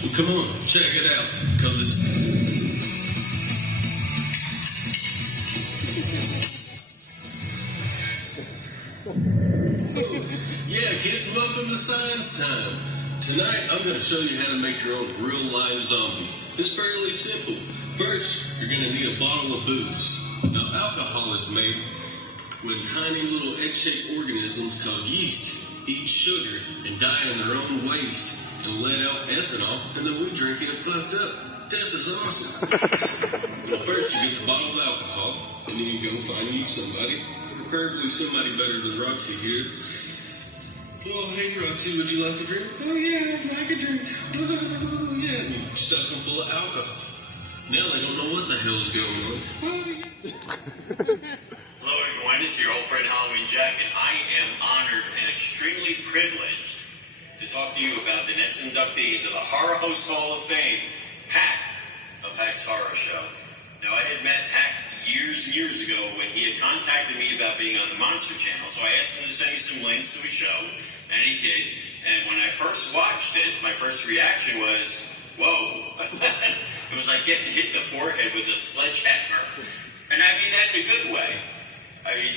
Well, come on, check it out, because it's... Yeah, kids, welcome to Science Time. Tonight, I'm going to show you how to make your own real-life zombie. It's fairly simple. First, you're going to need a bottle of booze. Now, alcohol is made when tiny little egg-shaped organisms called yeast eat sugar and die in their own waste and let out ethanol, and then we drink it and fucked up. Death is awesome. Well, first you get the bottle of alcohol, and then you go find you somebody, preferably somebody better than Roxy here. Oh, hey Roxy, would you like a drink? Oh yeah, I'd like a drink. Oh yeah, and you stuff them full of alcohol. Now they don't know what the hell's going on. Hello everyone, it's your old friend Halloween Jack, and I am honored and extremely privileged to talk to you about the next inductee into the Horror Host Hall of Fame, Hack of Hack's Horror Show. Now, I had met Hack years and years ago when he had contacted me about being on the Monster Channel, so I asked him to send me some links to his show, and he did. And when I first watched it, my first reaction was, whoa. It was like getting hit in the forehead with a sledgehammer. And I mean that in a good way. I mean,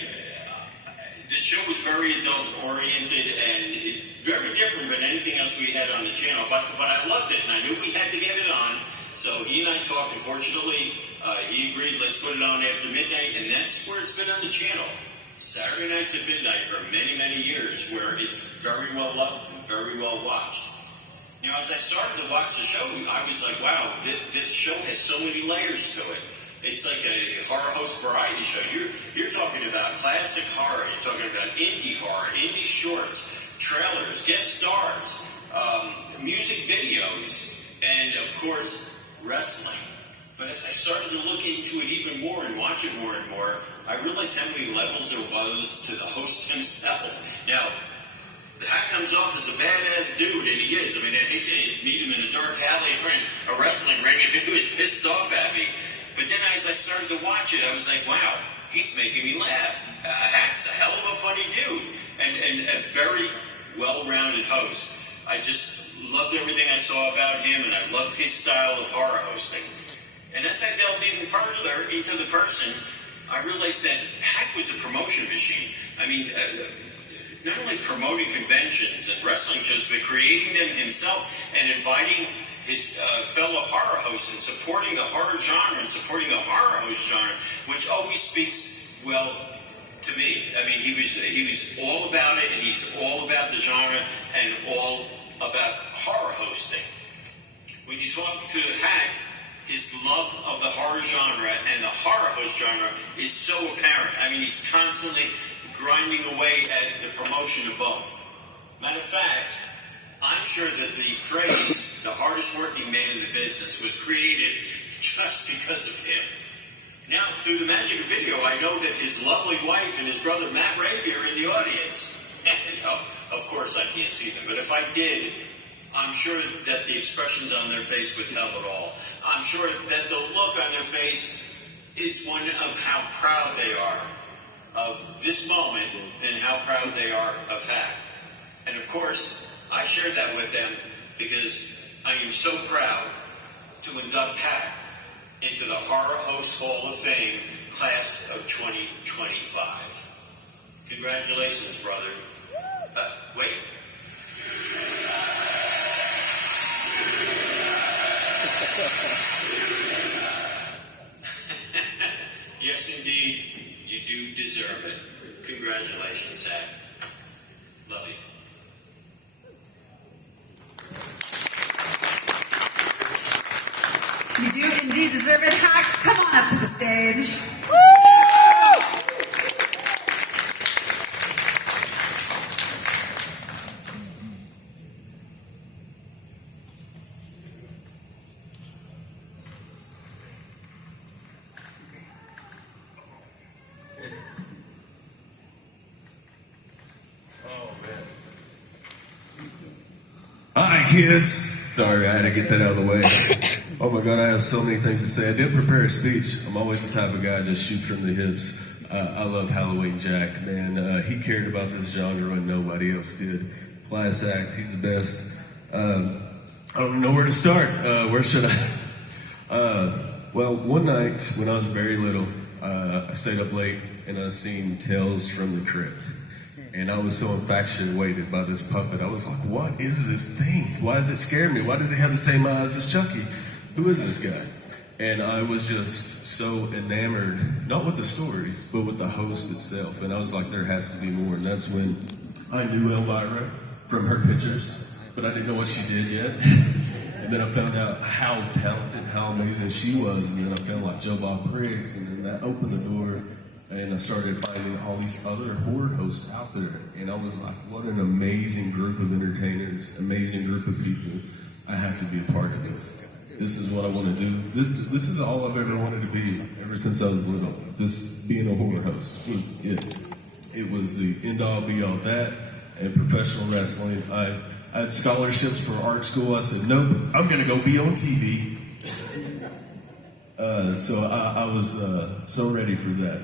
the show was very adult-oriented and very different than anything else we had on the channel. But I loved it, and I knew we had to get it on. So he and I talked, and fortunately, he agreed, let's put it on after midnight, and that's where it's been on the channel. Saturday nights at midnight for many, many years, where it's very well loved and very well watched. Now, as I started to watch the show, I was like, wow, this show has so many layers to it. It's like a horror host variety show. You're talking about classic horror. You're talking about indie horror, indie shorts, trailers, guest stars, music videos, and, of course, wrestling. But as I started to look into it even more and watch it more and more, I realized how many levels there was to the host himself. Now, the Hack comes off as a badass dude, and he is. I mean, I hate to meet him in a dark alley or in a wrestling ring if he was pissed off at me. But then as I started to watch it, I was like, wow, he's making me laugh. Hack's a hell of a funny dude and a very well-rounded host. I just loved everything I saw about him, and I loved his style of horror hosting. And as I delved even further into the person, I realized that Hack was a promotion machine. I mean, not only promoting conventions and wrestling shows, but creating them himself and inviting his fellow horror hosts and supporting the horror genre and supporting the horror host genre, which always speaks well to me. I mean, he was all about it, and he's all about the genre and all about horror hosting. When you talk to Hack, his love of the horror genre and the horror host genre is so apparent. I mean, he's constantly grinding away at the promotion of both. Matter of fact, I'm sure that the phrase, the hardest working man in the business, was created just because of him. Now, through the magic of video, I know that his lovely wife and his brother Matt Raby are in the audience. No, of course I can't see them, but if I did, I'm sure that the expressions on their face would tell it all. I'm sure that the look on their face is one of how proud they are of this moment and how proud they are of Hack. And of course, I shared that with them because I am so proud to induct Hack into the Horror Host Hall of Fame class of 2025. Congratulations, brother. Wait. Yes, indeed, you do deserve it. Congratulations, Hack. Love you. You do indeed deserve it, Hack. Come on up to the stage. Woo! Hi, kids. Sorry, I had to get that out of the way. Oh my God, I have so many things to say. I didn't prepare a speech. I'm always the type of guy just shoot from the hips. I love Halloween Jack, man. He cared about this genre when nobody else did. Class act, he's the best. I don't know where to start. Where should I? Well, one night when I was very little, I stayed up late and I seen Tales from the Crypt. And I was so infatuated by this puppet. I was like, what is this thing? Why does it scare me? Why does he have the same eyes as Chucky? Who is this guy? And I was just so enamored, not with the stories, but with the host itself. And I was like, there has to be more. And that's when I knew Elvira from her pictures, but I didn't know what she did yet. And then I found out how talented, how amazing she was. And then I found like Joe Bob Briggs, and then that opened the door. And I started finding all these other horror hosts out there. And I was like, what an amazing group of entertainers, amazing group of people. I have to be a part of this. This is what I want to do. This is all I've ever wanted to be ever since I was little. This being a horror host was it. It was the end all be all that and professional wrestling. I had scholarships for art school. I said, nope, I'm going to go be on TV. So I was so ready for that.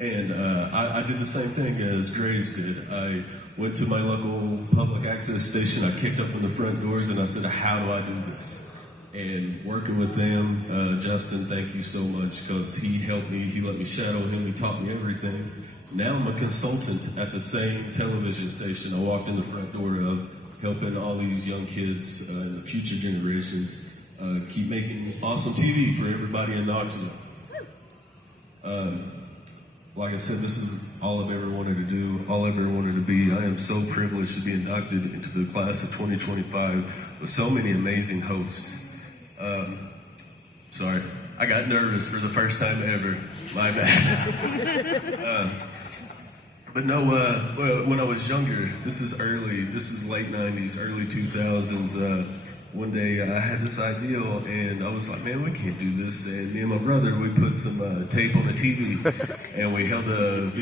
And I did the same thing as Graves did. I went to my local public access station. I kicked up on the front doors and I said, how do I do this? And working with them, Justin, thank you so much, because he helped me. He let me shadow him. He taught me everything. Now I'm a consultant at the same television station I walked in the front door of, helping all these young kids, the future generations, keep making awesome TV for everybody in Knoxville. Like I said, this is all I've ever wanted to do, all I've ever wanted to be. I am so privileged to be inducted into the class of 2025 with so many amazing hosts. Sorry, I got nervous for the first time ever. My bad. But no, when I was younger, this is late 90s, early 2000s, one day I had this ideal and I was like, man, we can't do this. And me and my brother, we put some tape on the TV and we held the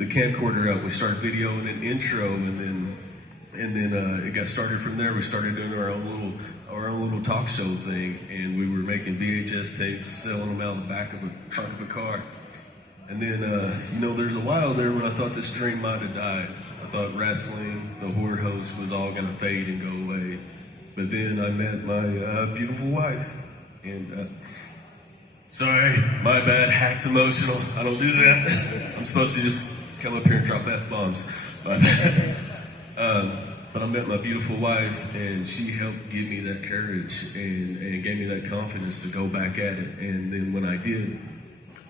camcorder up. We started videoing an intro and then it got started from there. We started doing our own little talk show thing, and we were making VHS tapes, selling them out the back of a trunk of a car. And then, there's a while there when I thought this dream might have died. I thought wrestling, the horror host, was all going to fade and go away. But then I met my beautiful wife, and sorry, my bad, Hack's emotional. I don't do that. I'm supposed to just come up here and drop F-bombs. But I met my beautiful wife, and she helped give me that courage and gave me that confidence to go back at it. And then when I did,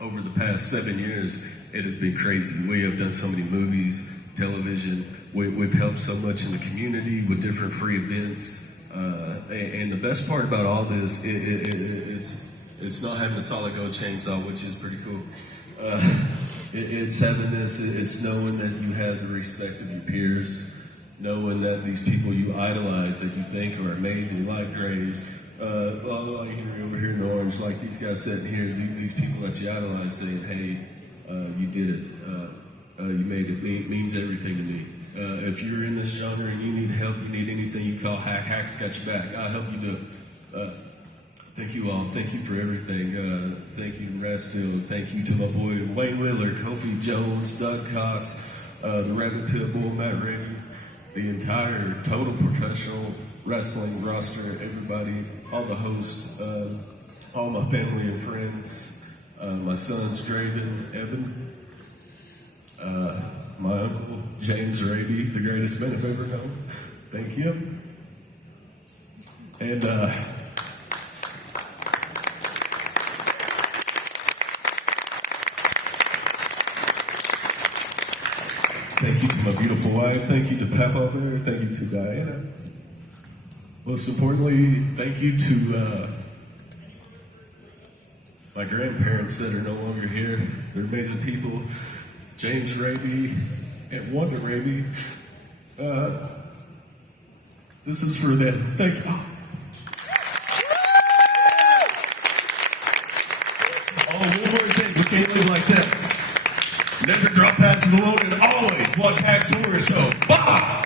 over the past 7 years, it has been crazy. We have done so many movies, television. We've helped so much in the community with different free events. And the best part about all this, it's not having a solid gold chainsaw, which is pretty cool. It's having this, it's knowing that you have the respect of your peers, knowing that these people you idolize, that you think are amazing, like Graves, like Henry over here in the orange, like these guys sitting here, these people that you idolize saying, hey, you did it, you made it, it means everything to me. If you're in this genre and you need help, you need anything, you call Hack. Hack's got your back. I'll help you do it. Thank you all. Thank you for everything. Thank you, Rassfield. Thank you to my boy Wayne Willard, Kofi Jones, Doug Cox, the Rabbit Pit Bull, Matt Raby, the entire total professional wrestling roster, everybody, all the hosts, all my family and friends, my sons, Draven, Evan, my uncle, James Raby, the greatest man I've ever known. Thank you. And thank you to my beautiful wife. Thank you to Peppa Bear. Thank you to Diana. Most importantly, thank you to my grandparents that are no longer here. They're amazing people. James Raby and Wanda Raby. This is for them. Thank you. Oh, one more thing. We can't live like that. Never drop passes alone and always watch Hack's Horror Show. Bye!